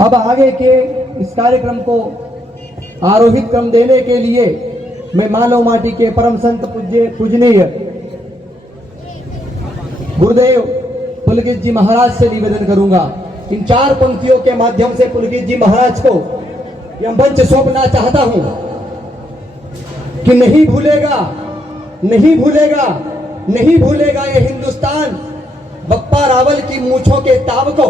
अब आगे के इस कार्यक्रम को आरोहित क्रम देने के लिए मैं मानव माटी के परम संत पूजनीय गुरुदेव पुलकित जी महाराज से निवेदन करूंगा। इन 4 पंक्तियों के माध्यम से पुलकित जी महाराज को यह मंच सौंपना चाहता हूं कि नहीं भूलेगा, नहीं भूलेगा, नहीं भूलेगा ये हिंदुस्तान बप्पा रावल की मूंछों के ताब को,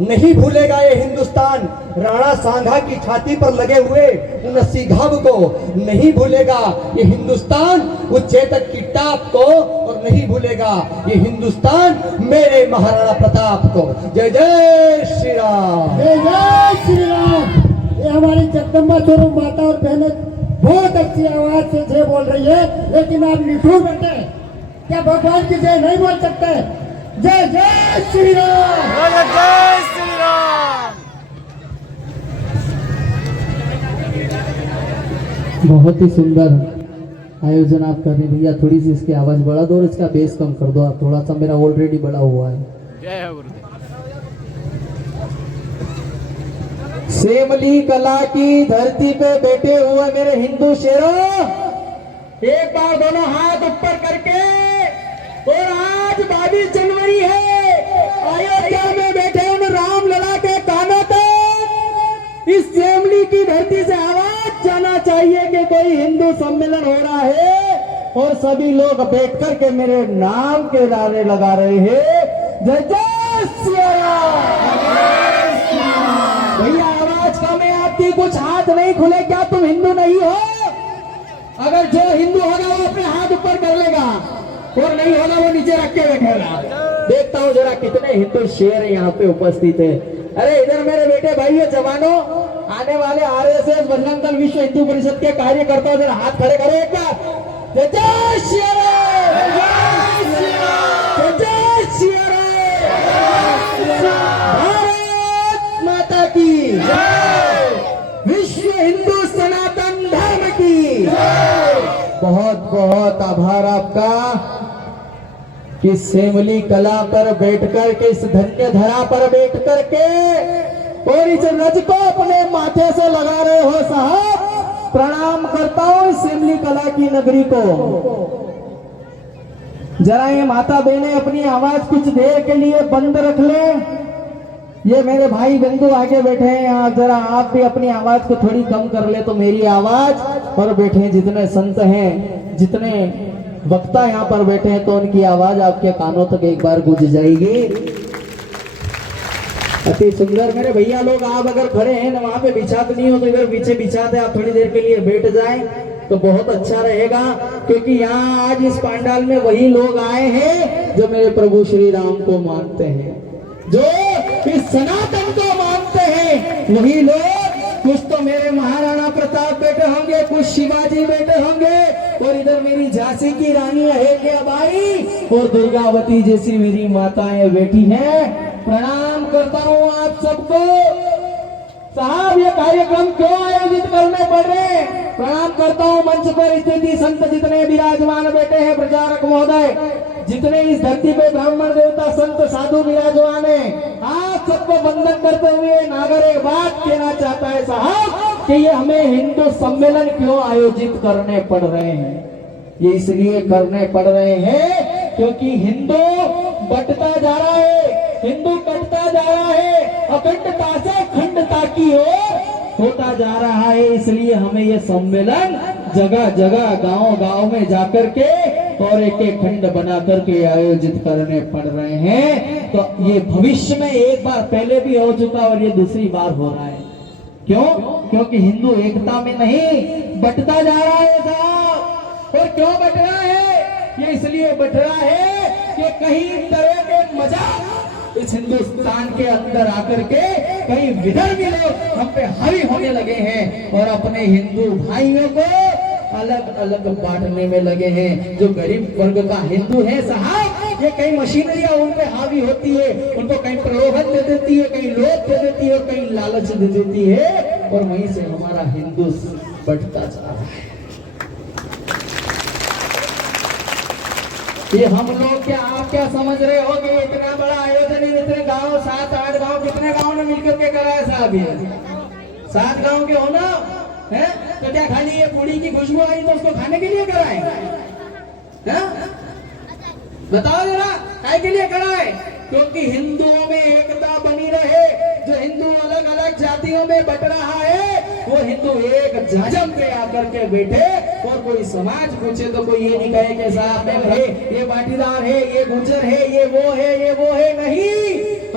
नहीं भूलेगा ये हिंदुस्तान राणा सांघा की छाती पर लगे हुए उन 80 घाव को, नहीं भूलेगा ये हिंदुस्तान उस चेतक की टाप को, और नहीं भूलेगा ये हिंदुस्तान मेरे महाराणा प्रताप को। जय जय श्री राम, जय जय श्री राम। ये हमारी जगदम्बा स्वरूप माता और बहनें बहुत अच्छी आवाज से जय बोल रही है, लेकिन आप निठुर बैठे, क्या भगवान की जय नहीं बोल सकते? जय जय श्री राम, जय जय श्री राम। बहुत ही सुंदर आयोजन आप कर रहे हैं भैया। थोड़ी सी इसकी आवाज बढ़ा दो और इसका बेस कम कर दो आप, थोड़ा सा मेरा ऑलरेडी बढ़ा हुआ है। जय हो गुरुदेव। सेमली कला की धरती पे बैठे हुए मेरे हिंदू शेरों, एक बार दोनों हाथ ऊपर करके, और आज 22 जनवरी है, अयोध्या में बैठे उन राम लला के कानों तक इस सेमली की धरती से आवाज जाना चाहिए कि कोई हिंदू सम्मेलन हो रहा है, और सभी लोग बैठ कर के मेरे नाम के नारे लगा रहे हैं। जय जय श्री राम। भैया आवाज कम है आपकी, कुछ हाथ नहीं खुले, क्या तुम हिंदू नहीं हो? अगर जो हिंदू होगा वो अपने हाथ ऊपर कर लेगा, और नहीं होगा वो नीचे रख के बैठेगा। देखता हूँ जरा कितने हिंदू शेर यहाँ पे उपस्थित है। अरे इधर मेरे बेटे भाइयों जवानों, आने वाले आरएसएस बजरंग दल विश्व हिंदू परिषद के कार्यकर्ताओं जरा हाथ खड़े करो एक बार। जय जय श्री राम, जय जय श्री राम। भारत माता की जय, विश्व हिंदू सनातन धर्म की बहुत बहुत आभार आपका कि सेमली कला पर बैठकर के, इस धन्य धरा पर बैठ कर के, और इस रज को अपने माथे से लगा रहे हो साहब। प्रणाम करता हूं सेमली कला की नगरी को। जरा ये माता बहनें अपनी आवाज कुछ देर के लिए बंद रख ले। ये मेरे भाई बंधु आगे बैठे हैं यहाँ, जरा आप भी अपनी आवाज को थोड़ी कम कर ले तो मेरी आवाज, और बैठे जितने संत हैं, जितने वक्ता यहाँ पर बैठे हैं, तो उनकी आवाज आपके कानों तक एक बार गूंज जाएगी। अति सुंदर मेरे भैया लोग, आप अगर खड़े हैं ना वहां पे बिछाते नहीं हो तो इधर पीछे बिछाते, आप थोड़ी देर के लिए बैठ जाएं तो बहुत अच्छा रहेगा, क्योंकि यहाँ आज इस पंडाल में वही लोग आए हैं जो मेरे प्रभु श्री राम को मानते हैं, जो इस सनातन को मानते हैं। वही लोग, कुछ तो मेरे महाराणा प्रताप बैठे होंगे, कुछ शिवाजी बैठे होंगे, और इधर मेरी झांसी की रानी अहिल्याबाई और दुर्गावती जैसी मेरी माताएं बैठी हैं। प्रणाम करता हूँ आप सबको। साहब ये कार्यक्रम क्यों आयोजित करने पड़ रहे हैं? प्रणाम करता हूँ मंच पर स्थित संत जितने विराजमान बैठे हैं, प्रचारक महोदय, जितने इस धरती पे ब्राह्मण देवता संत साधु विराजमान हैं, आप सबको वंदन करते हुए नागर एक बात कहना चाहता है साहब कि ये हमें हिंदू सम्मेलन क्यों आयोजित करने पड़ रहे हैं? ये इसलिए करने पड़ रहे हैं क्योंकि हिंदू बंटता जा रहा है, हिंदू कटता जा रहा है, अखंडता से खंडता की ओर होता जा रहा है। इसलिए हमें ये सम्मेलन जगह जगह गांव गांव में जाकर के और एक एक खंड बना करके आयोजित करने पड़ रहे हैं। तो ये भविष्य में एक बार पहले भी हो चुका और ये दूसरी बार हो रहा है। क्यों? क्योंकि हिंदू एकता में नहीं बंटता जा रहा है साहब। और क्यों बंट रहा है? ये इसलिए बंट रहा है कि कहीं तरह के मजाक इस हिंदुस्तान के अंदर आकर के कई विधर्मी लोग हम पे हावी होने लगे हैं और अपने हिंदू भाइयों को अलग अलग बांटने में लगे हैं। जो गरीब वर्ग का हिंदू है साहब, ये कई मशीनरियां उन पे हावी होती है, उनको कहीं प्रलोभन दे देती है, कहीं लोभ दे देती है, कहीं लालच दे देती है, और वहीं से हमारा हिंदू बढ़ता जा रहा है। ये हम लोग क्या, आप क्या समझ रहे हो कि इतना बड़ा आयोजन इतने गांव, 7-8 गांव, कितने गांव ने मिलकर के करा है का भी है। 7 गांव के हो ना, है तो क्या खाली ये पूड़ी की खुशबू आई तो उसको खाने के लिए कराए? बताओ जरा, काय के लिए कराए? क्योंकि हिंदुओं में एकता बनी रहे। जो हिंदू अलग अलग जातियों में बट रहा है, वो हिंदू एक जम पे आकर के बैठे और कोई समाज पूछे तो कोई ये नहीं कहे कि साहब मैं ये पाटीदार है, ये गुर्जर है, ये वो है, ये वो है। नहीं,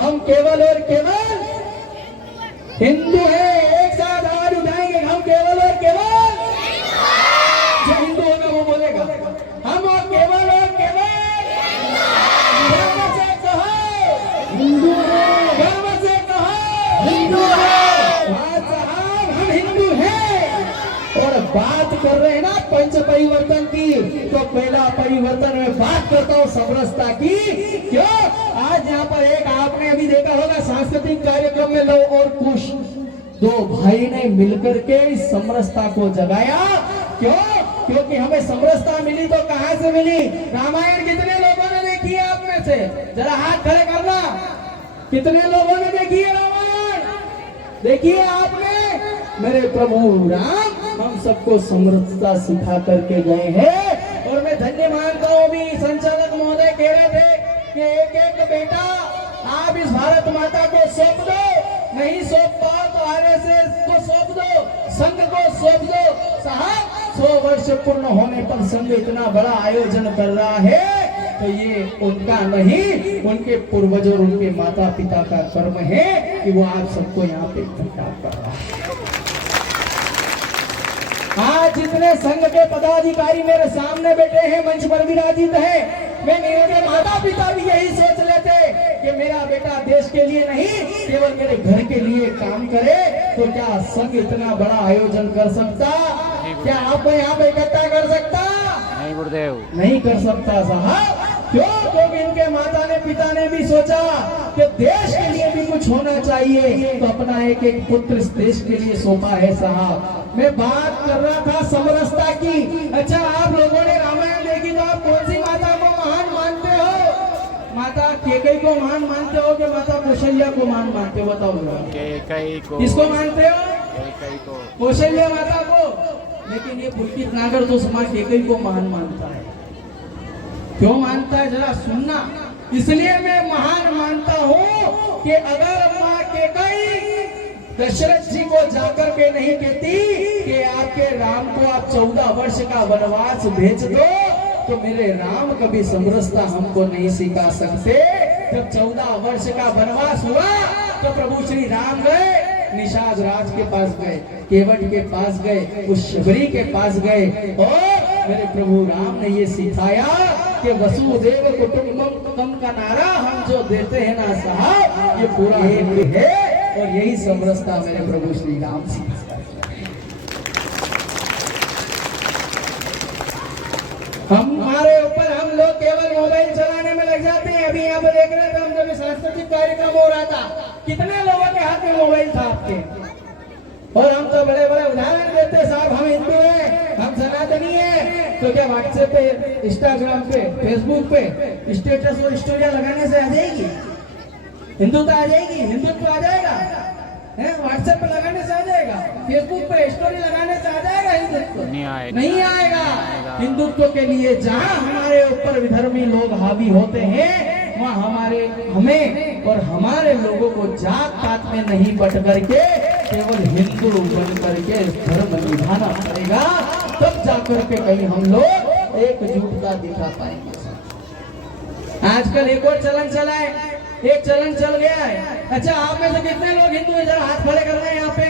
हम केवल और केवल हिंदू है। एक साथ आवाज उठाएंगे, हम केवल और केवल। जो हिंदू होगा वो बोलेगा हम और केवल और केवल गर्व से कहो हिंदू है, गर्व से कहो हिंदू है। हाँ साहब, हम हिंदू हैं। और बात कर रहे हैं ना पंच परिवर्तन की, तो पहला परिवर्तन में बात करता हूँ समरसता की। क्यों? आज यहाँ पर एक आपने अभी देखा होगा सांस्कृतिक कार्यक्रम में लो और कुश 2 भाई ने मिलकर के इस समरसता को जगाया। क्यों? क्योंकि हमें समरसता मिली तो कहां से मिली? रामायण कितने लोगों ने देखी है आप में से? जरा हाथ खड़े करना। कितने लोगों ने देखी है रामायण? देखिए आपने। मेरे प्रभु राम हम सबको समरसता सिखा करके गए हैं। और मैं धन्य मानता हूँ, भी संचालक महोदय कह रहे थे कि एक एक बेटा आप इस भारत माता को सौंप दो, नहीं सौंप पाओ तो आरएसएस को सौंप दो, संघ को सौंप दो। साहब 100 वर्ष पूर्ण होने पर संघ इतना बड़ा आयोजन कर रहा है तो ये उनका नहीं, उनके पूर्वजों, उनके माता पिता का कर्म है कि वो आप सबको यहाँ पे इकट्ठा कर रहा है। आज जितने संघ के पदाधिकारी मेरे सामने बैठे हैं, मंच पर विराजित है, मैं मेरे माता पिता भी यही सोच लेते कि मेरा बेटा देश के लिए नहीं केवल मेरे घर के लिए काम करे, तो क्या संघ इतना बड़ा आयोजन कर सकता? क्या आपको यहाँ पे इकट्ठा कर सकता? नहीं गुरुदेव, नहीं कर सकता साहब। क्यों? क्योंकि इनके माता ने पिता ने भी सोचा कि देश के लिए भी कुछ होना चाहिए, तो अपना एक एक पुत्र इस देश के लिए सौंपा है साहब। मैं बात कर रहा था समरसता की। अच्छा, आप लोगों ने रामायण देखी तो आप कौन सी माता को महान मानते हो? माता कैकेयी को महान मानते हो कि माता कौशल्या को महान मानते हो? बताओ जरा। कैकेयी को। किसको मानते हो? कैकेयी को। कौशल्या माता को। लेकिन ये पुलकित नागर तो समाज कैकेयी को महान मानता है। क्यों मानता है? जरा सुनना। इसलिए मैं महान मानता हूँ कि अगर माँ कैकेयी दशरथ जी को जाकर के नहीं कहती कि आपके राम को आप 14 वर्ष का वनवास भेज दो, तो मेरे राम कभी समरसता हमको नहीं सिखा सकते। जब 14 वर्ष का वनवास हुआ तो प्रभु श्री राम गए, निषाद राज के पास गए, केवट के पास गए, उस शबरी के पास गए, और मेरे प्रभु राम ने ये सिखाया कि वसुदेव कुटुंबकम का नारा हम जो देते हैं ना साहब, ये पूरा एक है। और यही समरसता मेरे प्रभु श्री राम सिखाते हैं। हमारे ऊपर हम लोग केवल मोबाइल चलाने में लग जाते हैं। अभी यहाँ पे देख रहे थे हम, जब सांस्कृतिक कार्यक्रम हो रहा था, कितने लोगों के हाथ में मोबाइल था आपके? और हम तो बड़े बड़े उदाहरण देते साहब, हम हिंदू हैं, हम सनातनी हैं, तो क्या व्हाट्सएप पे, इंस्टाग्राम पे, फेसबुक पे स्टेटस और स्टोरियां लगाने से आ जाएगी हिंदुत्व? आ जाएगी? हिंदुत्व आ जाएगा? व्हाट्सएप पे लगाने से आ जाएगा? फेसबुक पे स्टोरी लगाने से आ जाएगा हिंदुत्व? नहीं आएगा। हिंदुत्व के लिए जहाँ हमारे ऊपर विधर्मी लोग हावी होते हैं, वहाँ हमें और हमारे लोगों को जात पात में नहीं बट करके केवल हिंदू बन करके धर्म निभाना पड़ेगा। तब जाकर के कहीं हम लोग एकजुटता दिखा पाएंगे। आजकल एक और चलन चला है, एक चलन चल गया है। अच्छा, आप में से कितने लोग हिंदू हैं? जरा हाथ खड़े कर रहे हैं यहाँ पे,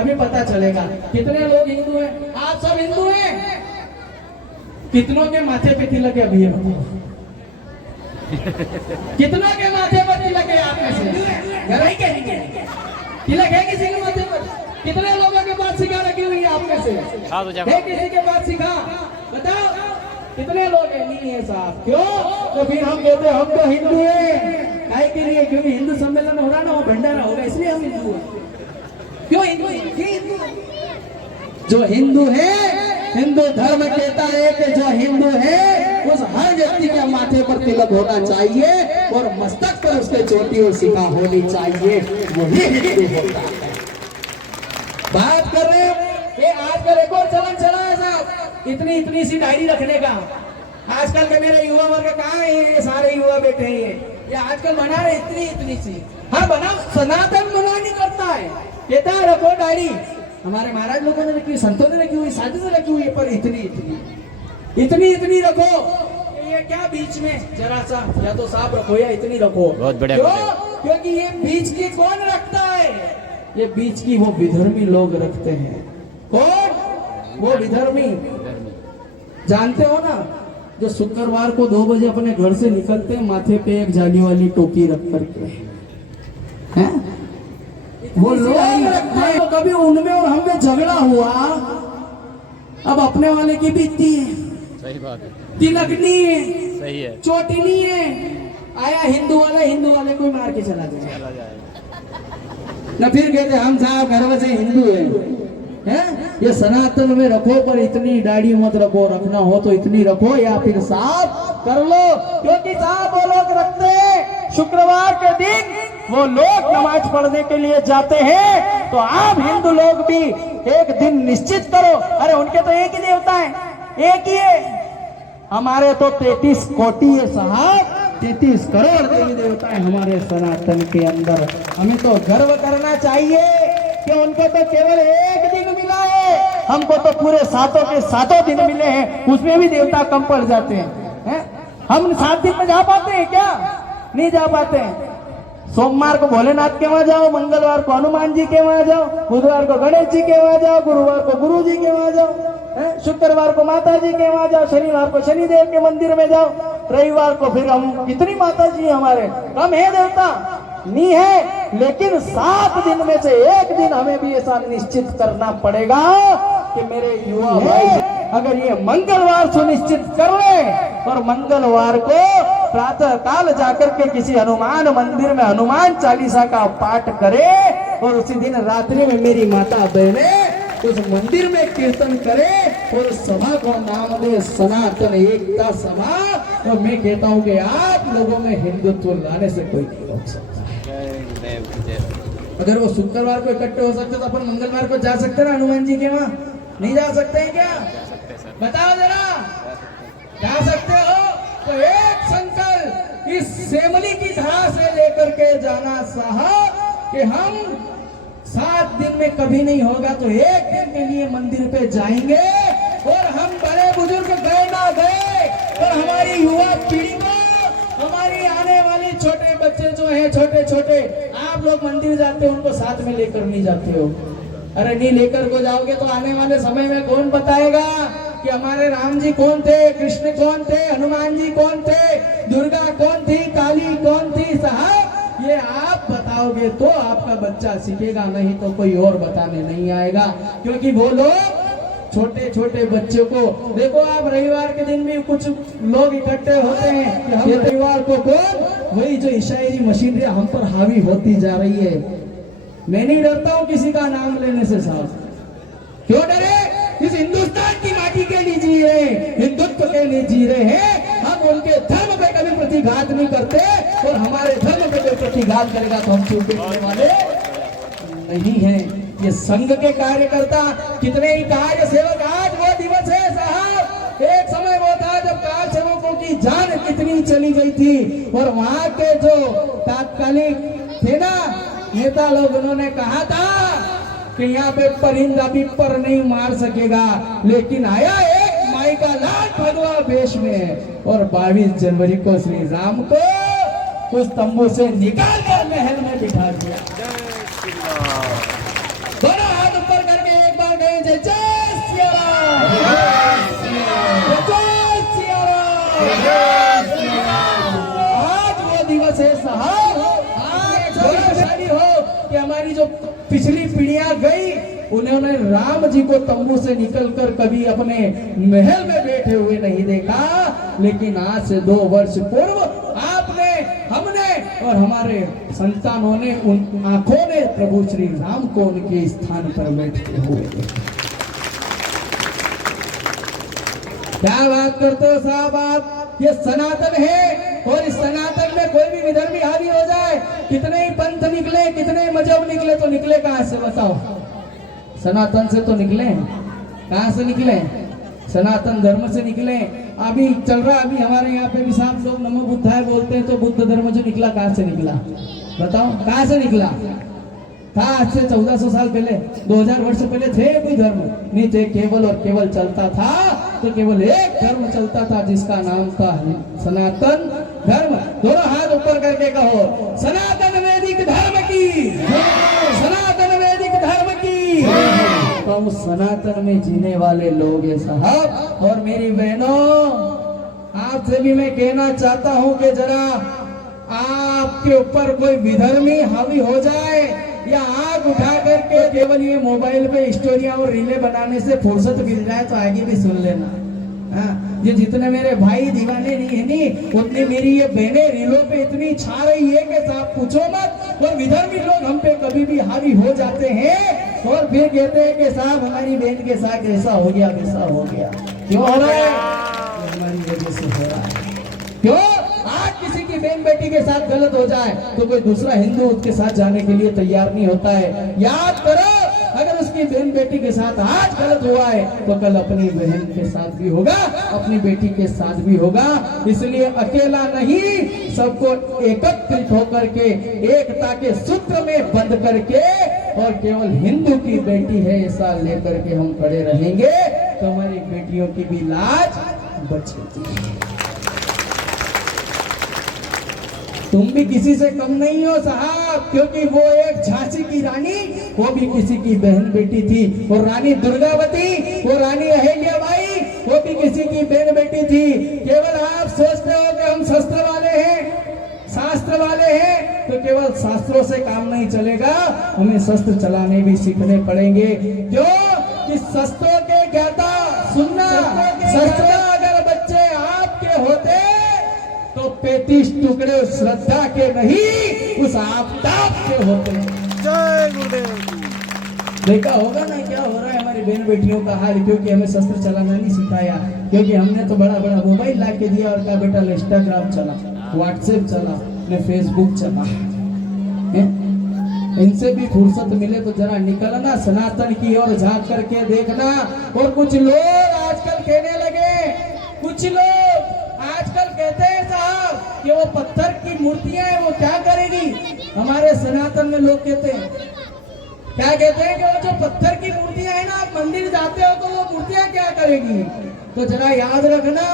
अभी पता चलेगा कितने लोग हिंदू हैं। आप सब हिंदू हैं? कितनों के माथे पे तिलक है? अभी ये बताओ, कितनों के माथे पर तिलक है आप में से? तिलक है किसी के माथे पर? कितने लोगों के पास सिखा रखी हुई है आप में से? है किसी के पास सिखा? बताओ कितने लोग हैं? नहीं है साहब। क्यों? तो फिर हम कहते हैं हम तो हिंदू हैं। काहे के लिए? क्योंकि हिंदू सम्मेलन हो रहा ना, वो भंडारा होगा, इसलिए हम हिंदू हैं। क्यों हिंदू? जो हिंदू है, हिंदू धर्म कहता है कि जो हिंदू है उस हर व्यक्ति के माथे पर तिलक होना चाहिए और मस्तक पर उसके चोटी और शिखा होनी चाहिए। वही हिंदू होता है। बात कर रहे हैं ये आजकल एक और चलन चला है साहब, इतनी इतनी सी डायरी रखने का। आजकल के मेरे युवा वर्ग कहाँ है, ये सारे युवा बैठे हैं ये आजकल बना रहे इतनी इतनी सी। हाँ बना, सनातन मना नहीं करता है, कहता है रखो डायरी। हमारे महाराज लोगों ने रखी हुई, संतों ने रखी हुई, साधु ने रखी हुई है, पर इतनी इतनी इतनी इतनी रखो। ये क्या बीच में जरा सा या तो साफ रखो या इतनी रखो। बहुत बढ़िया क्यों? क्योंकि ये बीच की कौन रखता है, ये बीच की वो विधर्मी लोग रखते हैं। कौन? वो विधर्मी। जानते हो ना, जो शुक्रवार को 2 बजे अपने घर से निकलते हैं माथे पे एक जाली वाली टोपी रख करके, हैं? वो लोग रखते हैं। तो कभी उनमें और हम में झगड़ा हुआ, अब अपने वाले की बीतती है, सही बात है, तिलक नहीं है, सही है, चोटी नहीं है, आया हिंदू वाले को मार के चला जाए, चला जाएगा। न फिर कहते हम साहब गर्व से हिंदू हैं। ये सनातन में रखो, पर इतनी दाढ़ी मत रखो, रखना हो तो इतनी रखो या फिर साफ कर लो। क्योंकि साहब वो लोग रखते हैं, शुक्रवार के दिन वो लोग नमाज पढ़ने के लिए जाते हैं, तो आप हिंदू लोग भी एक दिन निश्चित करो। अरे उनके तो एक ही देवता है, एक ही है, हमारे तो 33 कोटि है साहब, 33 करोड़ देवी देवता है हमारे सनातन के अंदर। हमें तो गर्व करना चाहिए कि उनको तो केवल एक दिन मिला है, हमको तो पूरे सातों के सातों दिन मिले हैं, उसमें भी देवता कम पड़ जाते हैं। हम 7 दिन में जा पाते हैं क्या? नहीं जा पाते हैं। सोमवार को भोलेनाथ के वहां जाओ, मंगलवार को हनुमान जी के वहां जाओ, बुधवार को गणेश जी के वहां जाओ, गुरुवार को गुरु जी के वहां जाओ, शुक्रवार को माता जी के वहां जाओ, शनिवार को शनिदेव के मंदिर में जाओ, रविवार को फिर हम इतनी माता जी हमारे कम है देवता नहीं है। लेकिन 7 दिन में से एक दिन हमें भी ऐसा निश्चित करना पड़ेगा कि मेरे युवा भाई अगर ये मंगलवार सुनिश्चित कर ले और मंगलवार को प्रातः काल जाकर के किसी हनुमान मंदिर में हनुमान चालीसा का पाठ करे और उसी दिन रात्रि में मेरी माता बहने उस मंदिर में कीर्तन करे और सभा को नाम दे सनातन एकता सभा, तो मैं कहता हूँ कि आप लोगों में हिंदुत्व लाने से कोई नहीं रोक सकता। अगर वो शुक्रवार को इकट्ठे हो सकते तो अपन मंगलवार को जा सकते ना हनुमान जी के वहाँ? नहीं जा सकते हैं क्या? बताओ जरा, जा सकते हो? तो एक संकल्प इस सेमली की धारा से लेकर के जाना साहब कि हम 7 दिन में कभी नहीं होगा तो एक दिन के लिए मंदिर पे जाएंगे और हम बड़े बुजुर्ग गए ना गए और हमारी युवा पीढ़ी को, हमारी आने वाली छोटे बच्चे जो हैं छोटे छोटे, आप लोग मंदिर जाते हो उनको साथ में लेकर नहीं जाते हो। अरे नहीं लेकर को जाओगे तो आने वाले समय में कौन बताएगा कि हमारे राम जी कौन थे, कृष्ण कौन थे, हनुमान जी कौन थे, दुर्गा कौन थी, काली कौन थी? साहब ये आप बताओगे तो आपका बच्चा सीखेगा, नहीं तो कोई और बताने नहीं आएगा। क्योंकि वो लोग छोटे छोटे बच्चों को देखो, आप रविवार के दिन भी कुछ लोग इकट्ठे होते हैं कि हम रविवार को कौन, वही जो ईसाई मशीनरी हम पर हावी होती जा रही है। मैं नहीं डरता हूँ किसी का नाम लेने से साहब, क्यों डरे? इस हिंदुस्तान की माटी के लिए जी रहे, हिंदुत्व के लिए जी रहे हैं हम, उनके धर्म पे कभी प्रतिघात नहीं करते और हमारे धर्म पे कोई प्रतिघात करेगा तो हम चुप बैठने वाले नहीं है। ये संघ के कार्यकर्ता कितने ही कार्य सेवक, आज वो दिवस है साहब। एक समय वो था जब कार सेवकों की जान कितनी चली गई थी और वहां के जो तात्कालिक थे ना नेता लोग, उन्होंने कहा था कि यहाँ पे परिंदा भी पर नहीं मार सकेगा, लेकिन आया एक माई का लाल भगवा वेश में और 22 जनवरी को श्री राम को उस तंबू से निकाल कर महल में बिठा दिया। दोनों हाथ ऊपर करके एक बार गए जय जय सिया राम, जय सिया राम। आज वो दिवस है साहब, आज गौरवशाली हो कि हमारी जो पिछली पीढ़ियां गई उन्होंने राम जी को तंबू से निकलकर कभी अपने महल में बैठे हुए नहीं देखा, लेकिन आज से 2 वर्ष पूर्व आपने, हमने और हमारे संतानों ने, उन आंखों ने प्रभु श्री राम को उनके स्थान पर बैठते हुए देखा। क्या बात करते हो साहब आप? ये सनातन है और इस सनातन में कोई भी विधर्मी हावी हो जाए, कितने ही पंथ निकले, कितने मजहब निकले, तो निकले कहां से बताओ? सनातन से तो निकले हैं। कहाँ से निकले? सनातन धर्म से निकले। अभी चल रहा, अभी हमारे यहाँ पे भी साहब लोग नमो बुद्धाय बोलते हैं, तो बुद्ध धर्म जो निकला कहाँ से निकला बताओ? कहाँ से निकला था? आज से 1400 साल पहले, 2000 वर्ष पहले थे कोई धर्म नहीं थे, केवल और केवल चलता था तो केवल एक धर्म चलता था जिसका नाम था सनातन धर्म। दोनों हाथ ऊपर करके कहो, सनातन वैदिक धर्म की, सनातन वैदिक धर्म की। तो हम सनातन में जीने वाले लोग हैं साहब। और मेरी बहनों, आपसे भी मैं कहना चाहता हूं कि जरा आपके ऊपर कोई विधर्मी हावी हो जाए या आग उठा करके केवल ये मोबाइल पे स्टोरियां और रीलें बनाने से फुर्सत मिल जाए तो आगे भी सुन लेना। हाँ, ये जितने मेरे भाई दीवाने नहीं है नहीं, उतनी मेरी ये बहनें रीलों पे इतनी छा रही है कि साहब पूछो मत। और विधर्मी लोग हम पे कभी भी हावी हो जाते हैं और फिर कहते हैं कि साहब हमारी बहन के साथ ऐसा हो गया वैसा हो गया। क्यों हो रहा है? हमारी वजह से हो रहा है। क्यों? आज किसी की बहन बेटी के साथ गलत हो जाए तो कोई दूसरा हिंदू उसके साथ जाने के लिए तैयार नहीं होता है। याद करो, अगर उसकी बहन बेटी के साथ आज गलत हुआ है तो कल अपनी बहन के साथ भी होगा, अपनी बेटी के साथ भी होगा। इसलिए अकेला नहीं, सबको एकत्रित होकर के एकता के सूत्र में बंध करके और केवल हिंदू की बेटी है ऐसा लेकर के हम खड़े रहेंगे तो हमारी बेटियों की भी लाज बचेगी। तुम भी किसी से कम नहीं हो साहब, क्योंकि वो एक झांसी की रानी, वो भी किसी की बहन बेटी थी। और रानी दुर्गावती, वो रानी अहिल्याबाई, वो भी किसी की बहन बेटी थी। केवल आप सोचते हो कि हम शस्त्र वाले हैं, शास्त्र वाले हैं, तो केवल शास्त्रों से काम नहीं चलेगा, हमें शस्त्र चलाने भी सीखने पड़ेंगे। क्यों? कि शस्त्रों के ज्ञाता सुनना, शस्त्र अगर बच्चे आपके होते तो 35 टुकड़े श्रद्धा के नहीं उस आपताप के होते हैं। जय गुरुदेव। देखा होगा ना क्या हो रहा है हमारी बहन बेटियों का हाल, क्योंकि हमें शस्त्र चलाना नहीं सिखाया, क्योंकि हमने तो बड़ा बड़ा मोबाइल ला के दिया और कहा बेटा इंस्टाग्राम चला, व्हाट्सएप चला, ने फेसबुक चला। इनसे भी फुर्सत मिले तो जरा निकलना सनातन की ओर झांक करके देखना। और कुछ लोग आजकल कहने लगे, कुछ लोग आजकल कहते हैं साहब कि वो पत्थर की मूर्तियां हैं वो क्या करेगी। हमारे सनातन में लोग कहते हैं, क्या कहते हैं कि वो जो पत्थर की मूर्तियां हैं ना, आप मंदिर जाते हो तो वो मूर्तियां क्या करेगी। तो जरा याद रखना,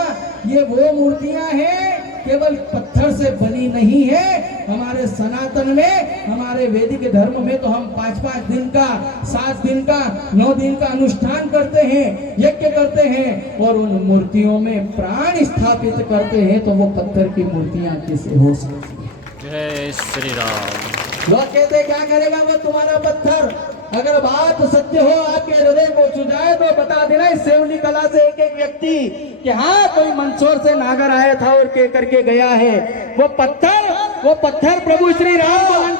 ये वो मूर्तियां हैं केवल पत्थर से बनी नहीं है। हमारे सनातन में, हमारे वैदिक धर्म में तो हम 5-5 दिन का, 7 दिन का, 9 दिन का अनुष्ठान करते हैं, यज्ञ करते हैं और उन मूर्तियों में प्राण स्थापित करते हैं। तो वो पत्थर की मूर्तियां कैसे हो सकती है? जय श्री राम। लोग कहते क्या करेगा वो तुम्हारा पत्थर। अगर बात सत्य हो, आपके हृदय को छू जाए तो बता देना इस सेवनी कला से एक एक व्यक्ति कि हाँ कोई मंदसौर से नागर आया था और कह करके गया है। वो पत्थर प्रभु श्री राम,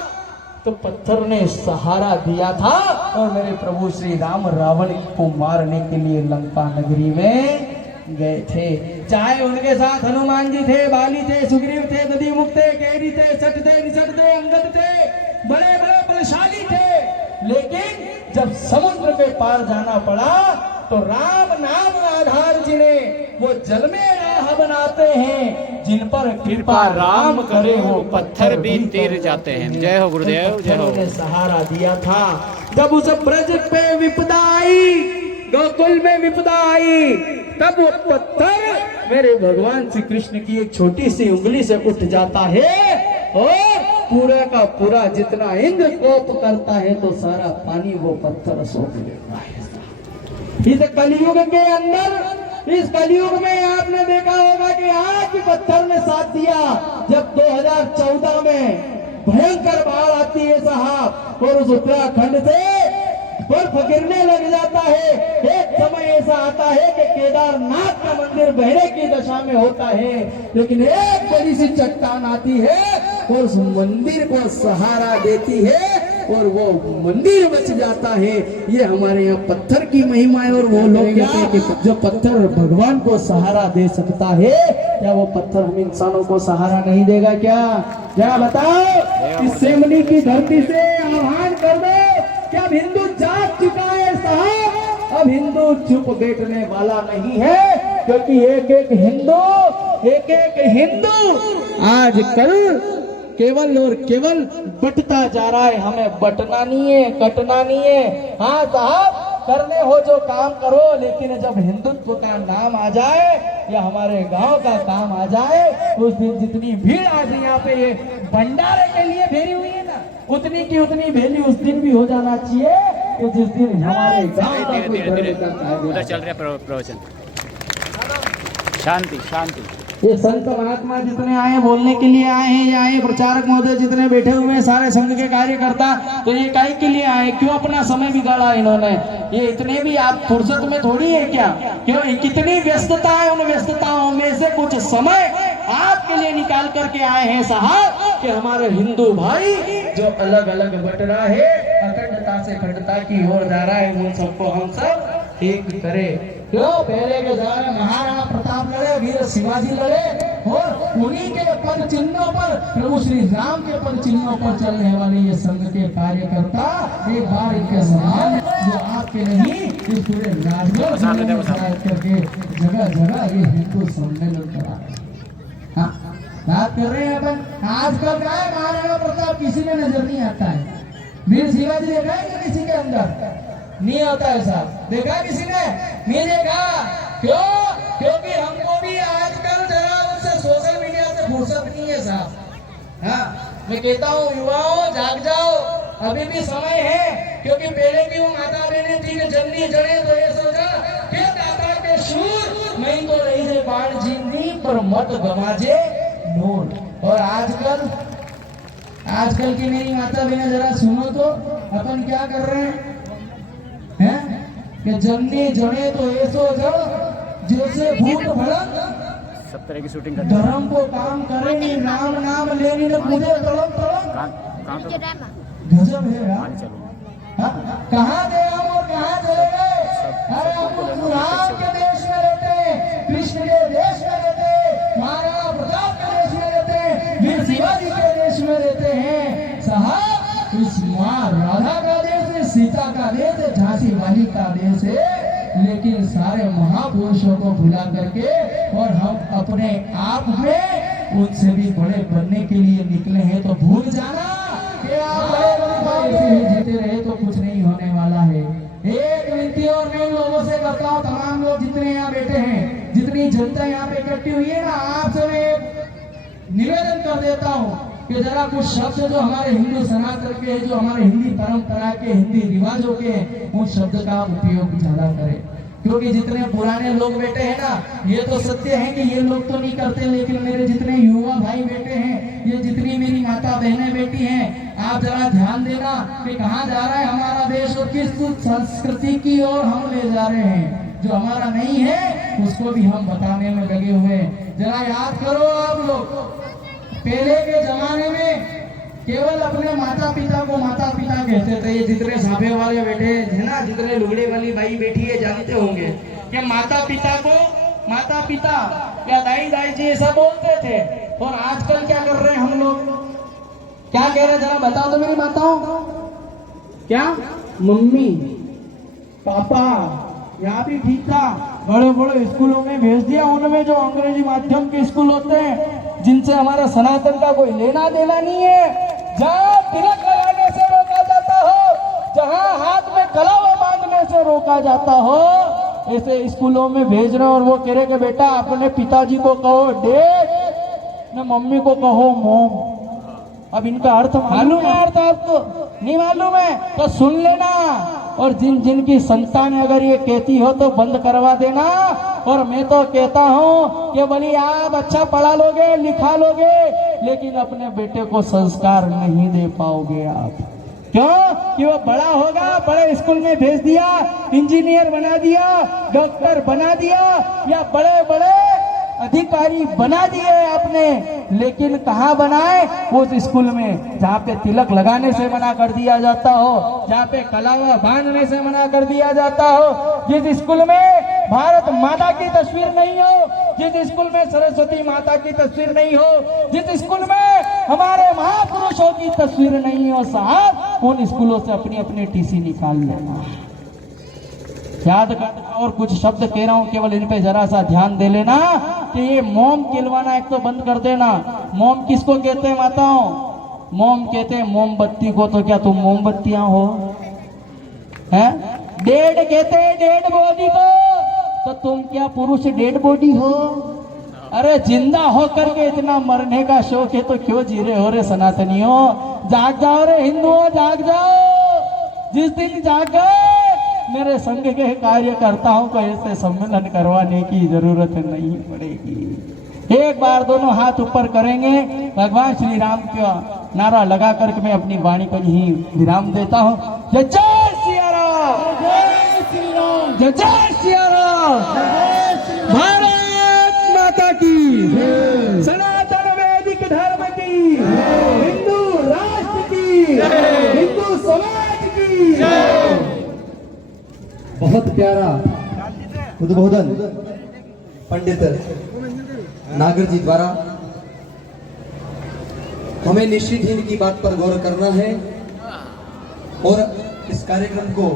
तो पत्थर ने सहारा दिया था और मेरे प्रभु श्री राम रावण को मारने के लिए लंका नगरी में गए थे। चाहे उनके साथ हनुमान जी थे, बाली थे, सुग्रीव थे, दधिमुख थे, केरी थे, सट थे, निषट थे, अंगद थे, बड़े बड़े बलशाली थे, लेकिन जब समुद्र के पार जाना पड़ा तो राम नाम आधार जिन्हें वो जल में राह बनाते हैं, जिन पर कृपा राम करे वो पत्थर भी तीर जाते हैं। जय हो गुरुदेव, जय हो। ने सहारा दिया था जब उस ब्रज पे विपदा आई, गोकुल में विपदा आई, तब वो पत्थर मेरे भगवान श्री कृष्ण की एक छोटी सी उंगली से उठ जाता है और पूरा का पूरा जितना इंद्र कोप करता है तो सारा पानी वो पत्थर सोख लेता है। इस कलयुग के अंदर, इस कलयुग में आपने देखा होगा कि आज पत्थर ने साथ दिया। जब 2014 में भयंकर बाढ़ आती है साहब और उस उत्तराखंड से बर्फ गिरने लग जाता है, एक समय ऐसा आता है कि केदारनाथ का मंदिर बहने की दशा में होता है, लेकिन एक बड़ी सी चट्टान आती है और उस मंदिर को सहारा देती है और वो मंदिर बच जाता है। ये हमारे यहाँ पत्थर की महिमा है। और वो लोग कहते हैं कि जो पत्थर भगवान को सहारा दे सकता है, क्या वो पत्थर हम इंसानों को सहारा नहीं देगा क्या? क्या बताओ, इस सेमनी की धरती से आह्वान कर दो, क्या हिंदू जाग चुका है सब हिंदू चुप बैठने वाला नहीं है, क्योंकि एक एक हिंदू आजकल केवल और केवल बटता जा रहा है। हमें बटना नहीं है, कटना नहीं है। हाँ साहब, करने हो जो काम करो, लेकिन जब हिंदुत्व का नाम आ जाए या हमारे गांव का काम आ जाए, उस दिन जितनी भीड़ आज यहाँ पे ये भंडारे के लिए भेरी हुई है ना, उतनी की उतनी वैल्यू उस दिन भी हो जाना चाहिए कि जिस दिन हमारे गांव का कोई धर्म का कार्य उधर चल रहा है प्रवचन। शांति शांति। ये संत महात्मा जितने आए बोलने के लिए आए हैं, ये आए प्रचारक महोदय जितने बैठे हुए हैं, सारे संघ के कार्यकर्ता, तो ये काहे के लिए आए? क्यों अपना समय बिगाड़ा इन्होंने? ये इतने भी आप फुर्सत में थोड़ी है क्या? क्यों कितनी व्यस्तता है, उन व्यस्तताओं में से कुछ समय आपके लिए निकाल करके आए हैं साहब, कि हमारे हिंदू भाई जो अलग अलग बट रहा है, अखंडता से खंडता की ओर जा रहा है, उन सबको हम सब एक करें। क्यों? पहले के जमाने में महाराणा प्रताप लड़े, वीर शिवाजी लड़े, और उन्हीं के पद चिन्हों पर, प्रभु श्री राम के पद चिन्हों पर चलने वाले ये संघ के कार्यकर्ता एक बार इनके समान जो आपके नहीं, इस पूरे राजभर करके जगह जगह ये हिंदू सम्मेलन करा रहे हैं। हाँ, बात कर रहे हैं अपन। आजकल क्या है, महाराणा प्रताप किसी में नजर नहीं आता है। वीर शिवाजी देखा है कि किसी के अंदर नहीं होता है साहब? देखा किसी ने? नहीं देखा। क्यों? क्योंकि हमको भी आजकल जरा उनसे सोशल मीडिया से फुर्सत नहीं है साहब। हाँ, मैं कहता हूँ युवाओं, जाग जाओ, अभी भी समय है। क्योंकि पहले की वो माता बहने थी कि जल्दी जड़े तो ये सोचा कि दाता के शूर मैं तो रही से बाण जिंदी पर मत गवाजे नूर। और आजकल की मेरी माता बहने जरा सुनो तो, अपन क्या कर रहे हैं कि जन्नी जड़े तो ऐसो जड़ जैसे भूत भड़क, सब तरह की शूटिंग करते हैं। धर्म को काम करेंगे, नाम नाम लेनी न मुझे तड़प गजब है यार। कहाँ गए हम और कहाँ चले गए? अरे हम राम के देश में रहते हैं, कृष्ण के देश में रहते हैं, महाराणा प्रताप के देश में रहते हैं, वीर शिवाजी के देश में रहते हैं साहब। इस माँ राधा का देश है, सीता का देश है, झांसी वाली का देश है, लेकिन सारे महापुरुषों को भुला करके और हम अपने आप में उनसे भी बड़े बनने के लिए निकले हैं। तो भूल जाना कि आप बड़े ऐसे ही जीते रहे तो कुछ नहीं होने वाला है। एक विनती और मैं लोगों से करता हूँ, तमाम लोग जितने यहाँ बैठे हैं, जितनी जनता यहाँ पे इकट्ठी हुई है ना, आपसे मैं निवेदन कर देता हूँ कि जरा कुछ शब्द जो हमारे हिंदू सनातन के, जो हमारे हिंदी परंपरा के, हिंदी रिवाजों के, उन शब्द का उपयोग ज्यादा करें। क्योंकि जितने पुराने लोग बैठे हैं ना, ये तो सत्य है कि ये लोग तो नहीं करते, लेकिन मेरे जितने युवा भाई बैठे हैं, ये जितनी मेरी माता बहनें बैठी हैं, आप जरा ध्यान देना कि कहाँ जा रहा है हमारा देश और किस संस्कृति की ओर हम ले जा रहे हैं। जो हमारा नहीं है उसको भी हम बताने में लगे हुए हैं। जरा याद करो आप लोग, पहले के जमाने में केवल अपने माता पिता को माता पिता कहते थे। ये जितने साफे वाले बैठे हैं ना, जितने लुगड़े वाली बाई बैठी है, जानते होंगे कि माता पिता को माता पिता या दाई दाई जी ऐसा बोलते थे। और आजकल क्या कर रहे हैं हम लोग? क्या कह रहे हैं जरा बताओ तो मेरी माताओं। क्या? Mummy papa. यहाँ भी ठीक था, बड़े बड़े स्कूलों में भेज दिया, उनमें जो अंग्रेजी माध्यम के स्कूल होते हैं, जिनसे हमारा सनातन का कोई लेना देना नहीं है, जहाँ तिलक लगाने से रोका जाता हो, जहाँ हाथ में कलावा बांधने से रोका जाता हो, ऐसे स्कूलों में भेज रहे। और वो कह रहे कि बेटा अपने पिताजी को कहो डैड, न मम्मी को कहो मॉम। अब इनका अर्थ मालूम है? अर्थ आपको नहीं मालूम है तो सुन लेना, और जिनकी संतान अगर ये कहती हो तो बंद करवा देना। और मैं तो कहता हूँ कि भले आप अच्छा पढ़ा लोगे, लिखा लोगे, लेकिन अपने बेटे को संस्कार नहीं दे पाओगे आप। क्यों? कि वो बड़ा होगा, बड़े स्कूल में भेज दिया, इंजीनियर बना दिया, डॉक्टर बना दिया, या बड़े बड़े अधिकारी बना दिए आपने, लेकिन कहाँ बनाए? उस स्कूल में जहाँ पे तिलक लगाने से मना कर दिया जाता हो, जहाँ पे कलावा बांधने से मना कर दिया जाता हो, जिस स्कूल में भारत माता की तस्वीर नहीं हो, जिस स्कूल में सरस्वती माता की तस्वीर नहीं हो, जिस स्कूल में हमारे महापुरुषों की तस्वीर नहीं हो साहब, उन स्कूलों से अपनी अपनी टीसी निकाल लेना। याद कर, और कुछ शब्द कह रहा हूँ, केवल इन पे जरा सा ध्यान दे लेना कि ये मोम खिलवाना एक तो बंद कर देना। मोम किसको कहते हैं माताओं? मोम कहते हैं मोमबत्ती को। तो क्या तुम मोमबत्तियां हो? हैं? डेड कहते हैं डेड बॉडी को। तो तुम क्या पुरुष डेड बॉडी हो? अरे जिंदा होकर के इतना मरने का शौक है तो क्यों जी रहे हो रे सनातनियों? जाग जाओ रे हिंदुओं, जाग जाओ। जिस दिन जाग गए मेरे संघ के कार्यकर्ताओं को ऐसे सम्मेलन करवाने की जरूरत नहीं पड़ेगी। एक बार दोनों हाथ ऊपर करेंगे, भगवान श्री राम का नारा लगा करके मैं अपनी वाणी को यही विराम देता हूँ। जय जय सिया राम, जय श्री राम, जय जय सिया राम, जय श्री राम। भारत माता की, सनातन वैदिक धर्म की, हिंदू राष्ट्र की, हिंदू समाज की। बहुत प्यारा उद्बोधन पंडित नागर जी द्वारा। हमें निश्चित ही इनकी बात पर गौर करना है और इस कार्यक्रम को